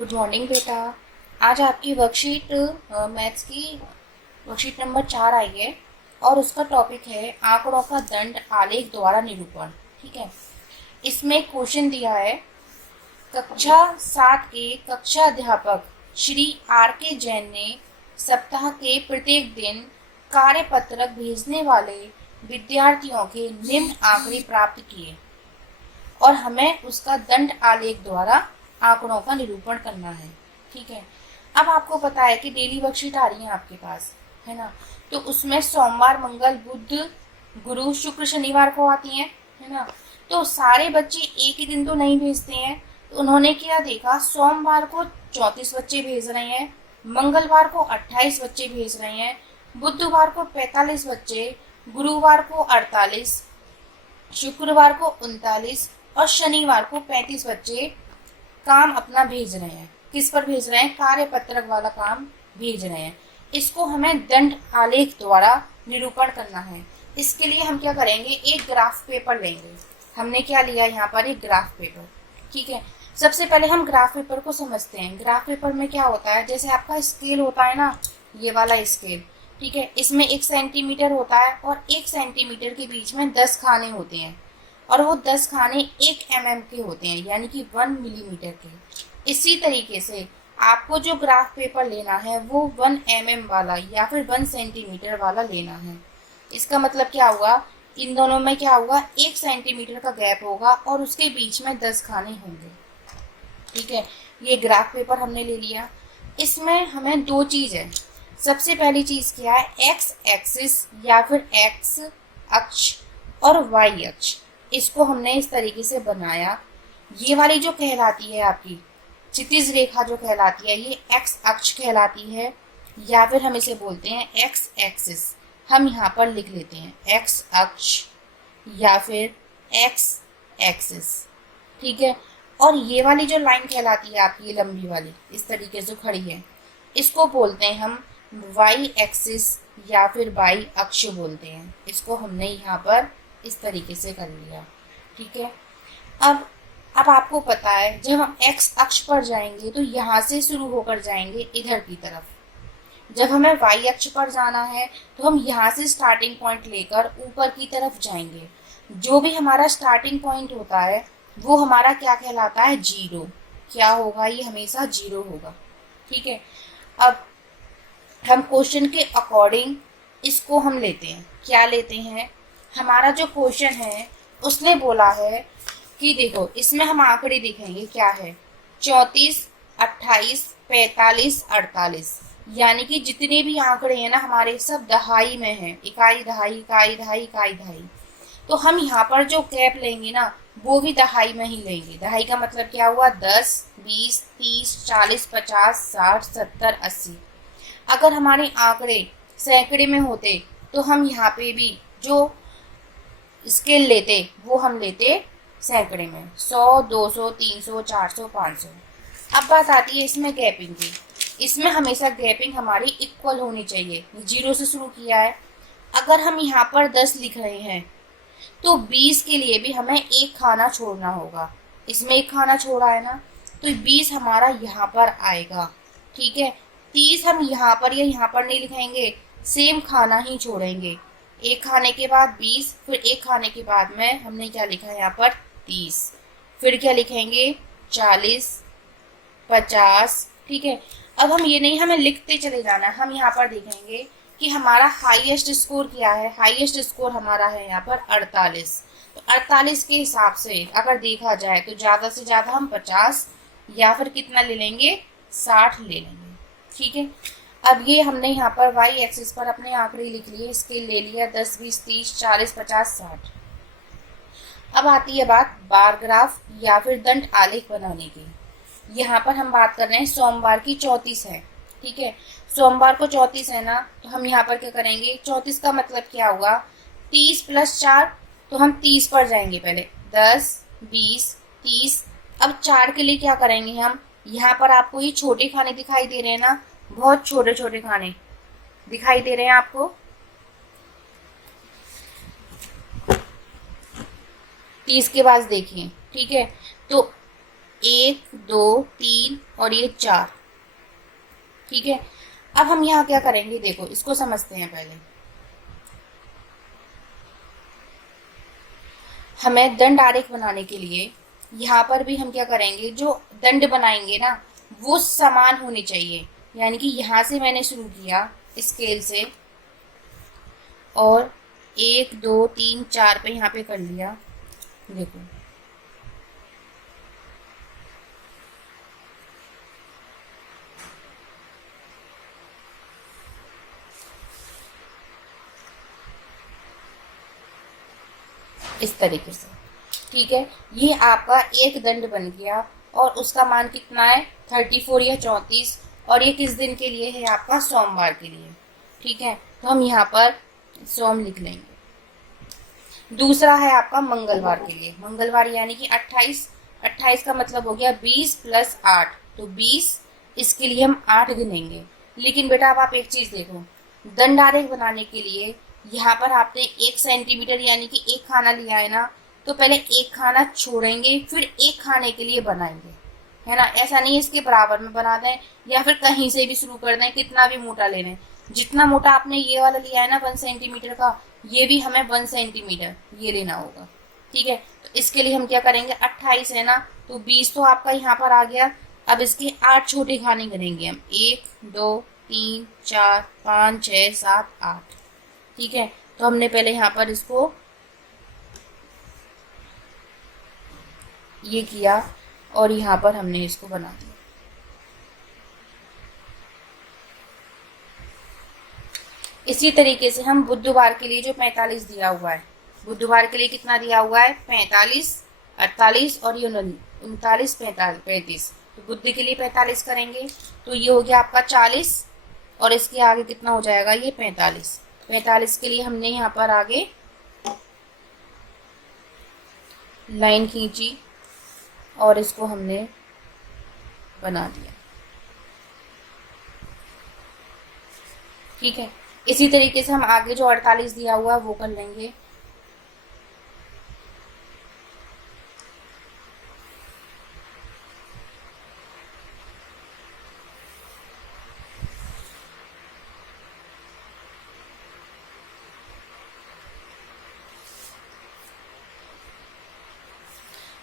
Good morning बेटा। आज आपकी वर्कशीट मैथ्स की वर्कशीट नंबर 4 आई है और उसका टॉपिक है आंकड़ों का दंड आलेख द्वारा निरूपण। ठीक है, इसमें क्वेश्चन दिया है। कक्षा 7 के कक्षा अध्यापक श्री आर के जैन ने सप्ताह के प्रत्येक दिन कार्यपत्रक भेजने वाले विद्यार्थियों के निम्न आंकड़े प्राप्त किए और हमें उसका दंड आलेख द्वारा आंकड़ों का निरूपण करना है। ठीक है, अब आपको पता है कि डेली वर्कशीट आ रही है आपके पास, है ना। तो उसमें सोमवार, मंगल, बुध, गुरु, शुक्र, शनिवार को आती हैं, है ना। तो सारे बच्चे एक ही दिन तो नहीं भेजते हैं, तो उन्होंने क्या देखा, सोमवार को 34 बच्चे भेज रहे हैं, मंगलवार को 28 बच्चे भेज रहे हैं, बुधवार को 45 बच्चे, गुरुवार को 48, शुक्रवार को 39 और शनिवार को 35 बच्चे काम अपना भेज रहे हैं। किस पर भेज रहे हैं? कार्यपत्रक वाला काम भेज रहे हैं। इसको हमें दंड आलेख द्वारा निरूपण करना है। इसके लिए हम क्या करेंगे, एक ग्राफ पेपर लेंगे। हमने क्या लिया यहाँ पर, एक ग्राफ पेपर। ठीक है, सबसे पहले हम ग्राफ पेपर को समझते हैं। ग्राफ पेपर में क्या होता है, जैसे आपका स्केल होता है ना, ये वाला स्केल। ठीक है, इसमें 1 सेंटीमीटर होता है और 1 सेंटीमीटर के बीच में 10 खाने होते हैं और वो 10 खाने 1 mm के होते हैं, यानी कि 1 मिलीमीटर के। इसी तरीके से आपको जो ग्राफ पेपर लेना है वो 1 mm वाला या फिर 1 सेंटीमीटर वाला लेना है। इसका मतलब क्या हुआ, इन दोनों में क्या होगा, 1 सेंटीमीटर का गैप होगा और उसके बीच में 10 खाने होंगे। ठीक है, ये ग्राफ पेपर हमने ले लिया। इसमें हमें दो चीज़ है। सबसे पहली चीज़ क्या है, एक्स एक्सिस या फिर एक्स अक्ष और वाई अक्ष। इसको हमने इस तरीके से बनाया। ये वाली जो कहलाती है आपकी क्षितिज रेखा जो कहलाती है, ये एक्स अक्ष कहलाती है या फिर हम इसे बोलते हैं एक्स एक्सिस। हम यहाँ पर लिख लेते हैं एक्स अक्ष या फिर एक्स एक्सिस। ठीक है, और ये वाली जो लाइन कहलाती है आपकी, ये लंबी वाली इस तरीके से खड़ी है, इसको बोलते हैं हम वाई एक्सिस या फिर वाई अक्ष बोलते हैं। इसको हमने यहाँ पर इस तरीके से कर लिया। ठीक है, अब आपको पता है, जब हम एक्स अक्ष पर जाएंगे तो यहाँ से शुरू होकर जाएंगे इधर की तरफ। जब हमें वाई अक्ष पर जाना है तो हम यहाँ से स्टार्टिंग पॉइंट लेकर ऊपर की तरफ जाएंगे। जो भी हमारा स्टार्टिंग पॉइंट होता है वो हमारा क्या कहलाता है, जीरो। क्या होगा, ये हमेशा जीरो होगा। ठीक है, अब हम क्वेश्चन के अकॉर्डिंग इसको हम लेते हैं। क्या लेते हैं, हमारा जो क्वेश्चन है उसने बोला है कि देखो, इसमें हम आंकड़े देखेंगे क्या है, 34, 28, 45, 48, यानी कि जितने भी आंकड़े हैं ना हमारे, सब दहाई में हैं। इकाई दहाई, इकाई दहाई, इकाई दहाई। तो हम यहाँ पर जो गैप लेंगे ना वो भी दहाई में ही लेंगे। दहाई का मतलब क्या हुआ, 10, 20, 30, 40, 50, 60, 70, 80। अगर हमारे आंकड़े सैकड़े में होते तो हम यहाँ पे भी जो स्केल लेते वो हम लेते सैकड़े में, 100, 200, 300, 400, 500। अब बात आती है इसमें गैपिंग की। इसमें हमेशा गैपिंग हमारी इक्वल होनी चाहिए। जीरो से शुरू किया है, अगर हम यहाँ पर 10 लिख रहे हैं तो 20 के लिए भी हमें एक खाना छोड़ना होगा। इसमें एक खाना छोड़ा है ना, तो 20 हमारा यहाँ पर आएगा। ठीक है, 30 हम यहाँ पर या यहाँ पर नहीं लिखेंगे, सेम खाना ही छोड़ेंगे। एक खाने के बाद 20, फिर एक खाने के बाद में हमने क्या लिखा है यहाँ पर, 30। फिर क्या लिखेंगे, 40, 50। ठीक है, अब हम ये नहीं, हमें लिखते चले जाना है। हम यहाँ पर देखेंगे कि हमारा हाईएस्ट स्कोर क्या है। हाईएस्ट स्कोर हमारा है यहाँ पर 48। तो 48 के हिसाब से अगर देखा जाए तो ज़्यादा से ज़्यादा हम 50 या फिर कितना ले लेंगे, 60 ले लेंगे। ठीक है, अब ये हमने यहाँ पर वाई एक्सिस पर अपने आंकड़े लिख लिए, स्केल ले लिया, 10, 20, 30, 40, 50, 60। अब आती है बात बार ग्राफ या फिर दंड आलेख बनाने की। यहाँ पर हम बात कर रहे हैं सोमवार की 34 है। ठीक है, सोमवार को 34 है ना, तो हम यहाँ पर क्या करेंगे, 34 का मतलब क्या हुआ, 30 + 4, तो हम 30 पर जाएंगे पहले, 10, 20, 30। अब 4 के लिए क्या करेंगे हम, यहाँ पर आपको ये छोटे खाने दिखाई दे रहे हैं ना, बहुत छोटे छोटे खाने दिखाई दे रहे हैं आपको। 30 के बाद देखिए। ठीक है, तो 1 2 3 और ये 4। ठीक है, अब हम यहाँ क्या करेंगे, देखो इसको समझते हैं पहले। हमें दंड आरेख बनाने के लिए यहाँ पर भी हम क्या करेंगे, जो दंड बनाएंगे ना वो समान होने चाहिए। यानी कि यहाँ से मैंने शुरू किया स्केल से और 1 2 3 4 पे यहाँ पे कर लिया। देखो इस तरीके से। ठीक है, ये आपका एक दंड बन गया और उसका मान कितना है 34 या 34, और ये किस दिन के लिए है, आपका सोमवार के लिए। ठीक है, तो हम यहाँ पर सोम लिख लेंगे। दूसरा है आपका मंगलवार के लिए, मंगलवार यानी कि 28। 28 का मतलब हो गया 20 + 8, तो 20, इसके लिए हम 8 गिनेंगे। लेकिन बेटा अब आप एक चीज देखो, दंड आरेख बनाने के लिए यहाँ पर आपने 1 सेंटीमीटर यानी कि एक खाना लिया है ना, तो पहले एक खाना छोड़ेंगे फिर एक खाने के लिए बनाएंगे, है ना। ऐसा नहीं इसके बराबर में बना दें या फिर कहीं से भी शुरू कर दें, कितना भी मोटा ले लें। जितना मोटा आपने ये वाला लिया है ना 1 सेंटीमीटर का, ये भी हमें 1 सेंटीमीटर ये लेना होगा। ठीक है, तो इसके लिए हम क्या करेंगे, 28 है ना, तो 20 तो आपका यहाँ पर आ गया। अब इसके 8 छोटे खाने गिनेंगे हम, 1 2 3 4 5 6 7 8। ठीक है, तो हमने पहले यहाँ पर इसको ये किया और यहाँ पर हमने इसको बना दिया। इसी तरीके से हम बुधवार के लिए जो 45 दिया हुआ है, बुधवार के लिए कितना दिया हुआ है 45 48 और ये 39 35, तो बुध के लिए 45 करेंगे तो ये हो गया आपका 40 और इसके आगे कितना हो जाएगा ये 45। 45 के लिए हमने यहाँ पर आगे लाइन खींची और इसको हमने बना दिया। ठीक है, इसी तरीके से हम आगे जो 48 दिया हुआ है वो कर लेंगे।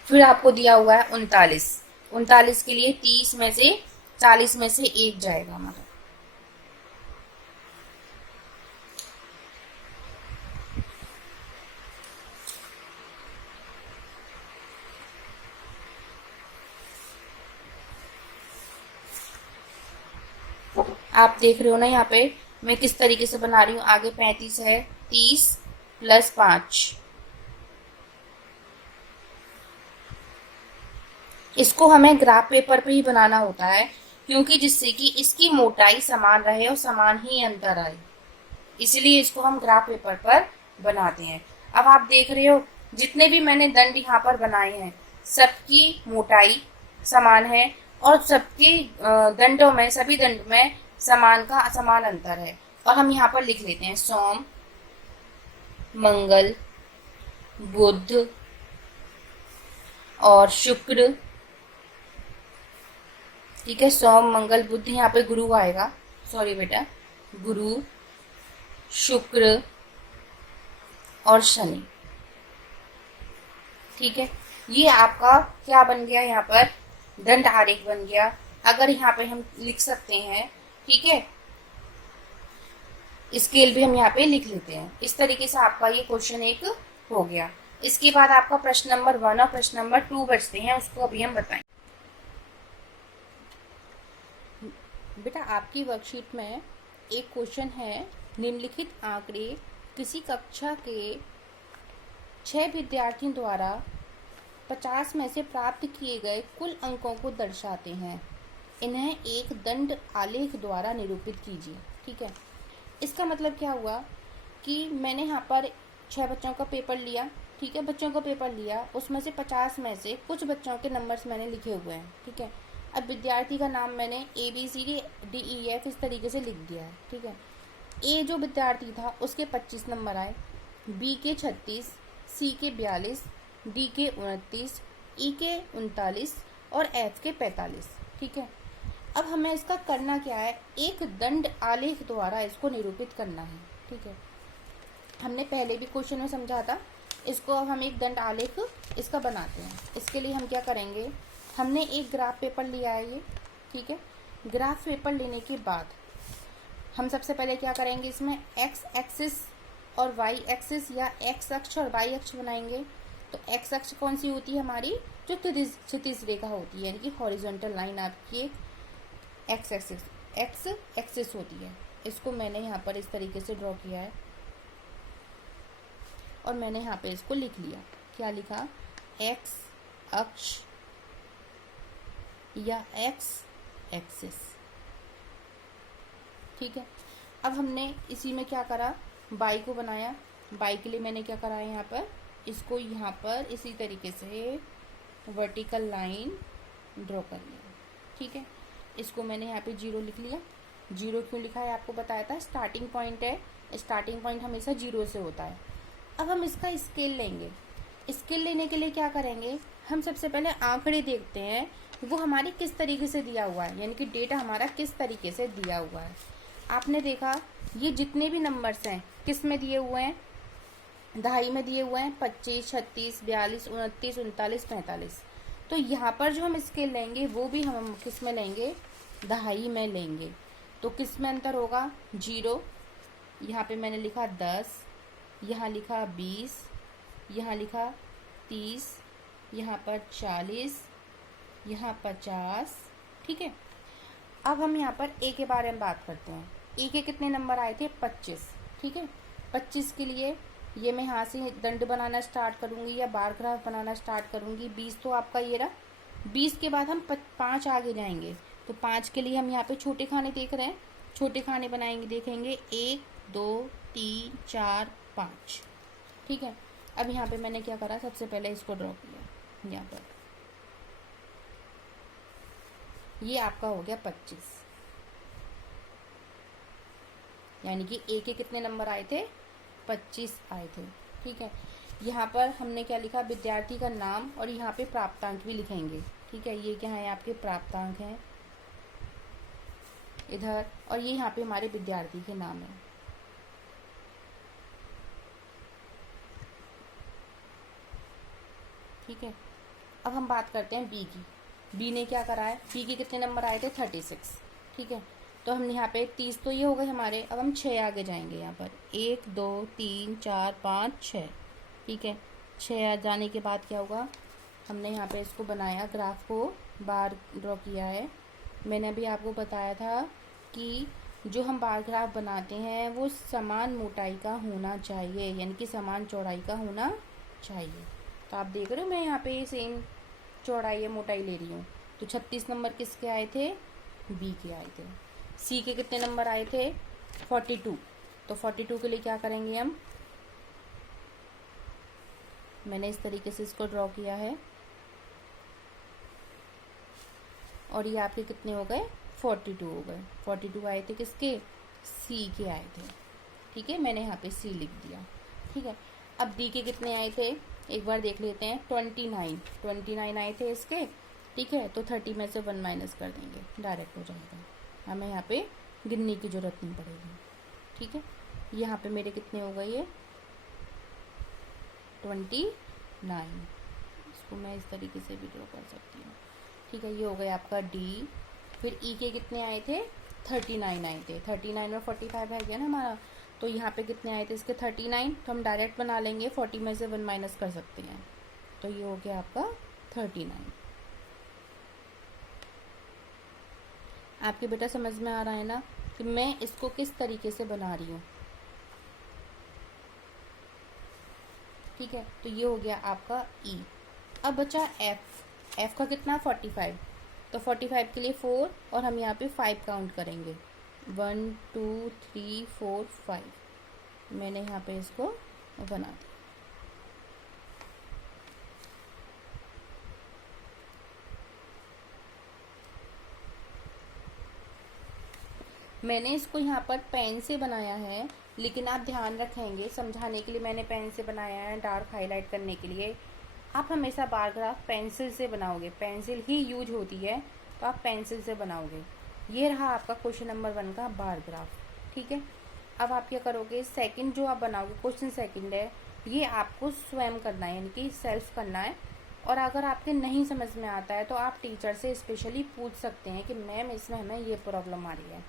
फिर आपको दिया हुआ है 39। 39 के लिए 30 में से 40 में से 1 जाएगा हमारा। आप देख रहे हो ना यहाँ पे मैं किस तरीके से बना रही हूँ। आगे 35 है, 30 + 5। इसको हमें ग्राफ पेपर पे ही बनाना होता है क्योंकि जिससे कि इसकी मोटाई समान रहे और समान ही अंतर आए, इसलिए इसको हम ग्राफ पेपर पर बनाते हैं। अब आप देख रहे हो जितने भी मैंने दंड यहाँ पर बनाए हैं सबकी मोटाई समान है और सबके दंडों में, सभी दंड में समान अंतर है। और हम यहाँ पर लिख लेते हैं सोम मंगल बुध और शुक्र। ठीक है, सोम मंगल बुध, यहाँ पे गुरु आएगा, सॉरी बेटा, गुरु शुक्र और शनि। ठीक है, ये आपका क्या बन गया, यहाँ पर दंड आरेख बन गया। अगर यहाँ पे हम लिख सकते हैं, ठीक है, स्केल भी हम यहाँ पे लिख लेते हैं। इस तरीके से आपका ये क्वेश्चन एक हो गया। इसके बाद आपका प्रश्न नंबर 1 और प्रश्न नंबर 2 बचते हैं, उसको अभी हम बताएं। बेटा आपकी वर्कशीट में एक क्वेश्चन है, निम्नलिखित आंकड़े किसी कक्षा के 6 विद्यार्थियों द्वारा 50 में से प्राप्त किए गए कुल अंकों को दर्शाते हैं। इन्हें एक दंड आलेख द्वारा निरूपित कीजिए। ठीक है, इसका मतलब क्या हुआ कि मैंने यहाँ पर 6 बच्चों का पेपर लिया। ठीक है, बच्चों का पेपर लिया, उसमें से 50 में से कुछ बच्चों के नंबर्स मैंने लिखे हुए हैं। ठीक है, अब विद्यार्थी का नाम मैंने ABCD इस तरीके से लिख दिया है। ठीक है, ए जो विद्यार्थी था उसके 25 नंबर आए, बी के 36, सी के 42, डी के 29, ई के 39 और एफ के 45। ठीक है, अब हमें इसका करना क्या है, एक दंड आलेख द्वारा इसको निरूपित करना है। ठीक है, हमने पहले भी क्वेश्चन में समझा था, इसको अब हम एक दंड आलेख इसका बनाते हैं। इसके लिए हम क्या करेंगे, हमने एक ग्राफ पेपर लिया है ये। ठीक है, ग्राफ पेपर लेने के बाद हम सबसे पहले क्या करेंगे, इसमें एक्स एक्सिस और वाई एक्सिस या एक्स अक्ष और वाई अक्ष बनाएंगे। तो एक्स अक्ष कौन सी होती है हमारी, जो क्षितिज रेखा होती है, यानी कि हॉरिजॉन्टल लाइन आपकी एक एक्स एक्सिस होती है। इसको मैंने यहाँ पर इस तरीके से ड्रॉ किया है और मैंने यहाँ पे इसको लिख लिया। क्या लिखा, एक्स अक्ष या एक्स एक्सिस। ठीक है, अब हमने इसी में क्या करा, बाई को बनाया। बाई के लिए मैंने क्या करा है, यहाँ पर इसको यहाँ पर इसी तरीके से वर्टिकल लाइन ड्रॉ कर लिया। ठीक है, इसको मैंने यहाँ पे 0 लिख लिया। 0 क्यों लिखा है आपको बताया था, स्टार्टिंग पॉइंट है, स्टार्टिंग पॉइंट हमेशा 0 से होता है। अब हम इसका स्केल लेंगे। स्केल लेने के लिए क्या करेंगे, हम सबसे पहले आंकड़े देखते हैं वो हमारी किस तरीके से दिया हुआ है, यानी कि डेटा हमारा किस तरीके से दिया हुआ है। आपने देखा ये जितने भी नंबर्स हैं किस में दिए हुए हैं, दहाई में दिए हुए हैं, 25, 36, 42, 29, 39, 45। तो यहाँ पर जो हम स्केल लेंगे वो भी हम किस में लेंगे, दहाई में लेंगे। तो किस में अंतर होगा, 0, यहाँ पे मैंने लिखा 10, यहाँ लिखा 20, यहाँ लिखा 30, यहाँ पर 40, यहाँ 50। ठीक है, अब हम यहाँ पर ए के बारे में बात करते हैं। ए के कितने नंबर आए थे, 25। ठीक है, 25 के लिए ये मैं यहाँ से दंड बनाना स्टार्ट करूँगी या बार ग्राफ बनाना स्टार्ट करूँगी। 20 तो आपका ये रहा, 20 के बाद हम 5 आगे जाएंगे। तो 5 के लिए हम यहाँ पे छोटे खाने देख रहे हैं, छोटे खाने बनाएंगे, देखेंगे 1, 2, 3, 4, 5। ठीक है, अब यहाँ पे मैंने क्या करा, सबसे पहले इसको ड्रॉ किया। यहाँ पर ये आपका हो गया 25, यानी कि ए के कितने नंबर आए थे, 25 आए थे। ठीक है, यहाँ पर हमने क्या लिखा, विद्यार्थी का नाम, और यहाँ पे प्राप्तांक भी लिखेंगे। ठीक है, ये क्या है, आपके प्राप्तांक हैं इधर, और ये यहाँ पे हमारे विद्यार्थी के नाम है। ठीक है, अब हम बात करते हैं बी की। बी ने क्या करा है, बी के कितने नंबर आए थे, 36। ठीक है, तो हम यहाँ पे 30 तो ये हो गए हमारे। अब हम 6 आगे जाएंगे, यहाँ पर 1, 2, 3, 4, 5, 6। ठीक है, 6 आ जाने के बाद क्या होगा, हमने यहाँ पे इसको बनाया, ग्राफ को बार ड्रॉ किया है। मैंने अभी आपको बताया था कि जो हम बार ग्राफ बनाते हैं वो समान मोटाई का होना चाहिए, यानी कि समान चौड़ाई का होना चाहिए। तो आप देख रहे हो मैं यहाँ पे सेम चौड़ाई या मोटाई ले रही हूँ। तो 36 नंबर किसके आए थे, बी के आए थे। सी के कितने नंबर आए थे, 42। तो 42 के लिए क्या करेंगे हम, मैंने इस तरीके से इसको ड्रॉ किया है, और ये आपके कितने हो गए, 42 हो गए। 42 आए थे किसके, सी के आए थे। ठीक है, मैंने यहाँ पे सी लिख दिया। ठीक है, अब डी के कितने आए थे, एक बार देख लेते हैं, 29 आए थे इसके। ठीक है, तो 30 में से 1 माइनस कर देंगे, डायरेक्ट हो जाएगा, हमें यहाँ पे गिनने की ज़रूरत नहीं पड़ेगी। ठीक है, यहाँ पे मेरे कितने हो गए, ये 29। इसको मैं इस तरीके से भी ड्रॉ कर सकती हूँ। ठीक है, ये हो गया आपका डी। फिर ई के कितने आए थे, 39 आए थे। 39 और 45 है गया ना हमारा, तो यहाँ पे कितने आए थे इसके, 39। तो हम डायरेक्ट बना लेंगे, 40 में से 1 माइनस कर सकते हैं, तो ये हो गया आपका 39। आपके बेटा समझ में आ रहा है ना कि मैं इसको किस तरीके से बना रही हूँ। ठीक है, तो ये हो गया आपका ई। अब बचा एफ। एफ का कितना, 45। तो 45 के लिए 4, और हम यहाँ पे 5 काउंट करेंगे, 1, 2, 3, 4, 5। मैंने यहाँ पे इसको बना दिया। मैंने इसको यहाँ पर पेन से बनाया है, लेकिन आप ध्यान रखेंगे, समझाने के लिए मैंने पेन से बनाया है, डार्क हाईलाइट करने के लिए। आप हमेशा बार ग्राफ पेंसिल से बनाओगे, पेंसिल ही यूज होती है तो आप पेंसिल से बनाओगे। ये रहा आपका क्वेश्चन नंबर 1 का बार ग्राफ, ठीक है। अब आप क्या करोगे, सेकंड जो आप बनाओगे, क्वेश्चन सेकंड है, ये आपको स्वयं करना है, यानी कि सेल्फ करना है। और अगर आपके नहीं समझ में आता है तो आप टीचर से स्पेशली पूछ सकते हैं कि मैम इसमें हमें ये प्रॉब्लम आ रही है।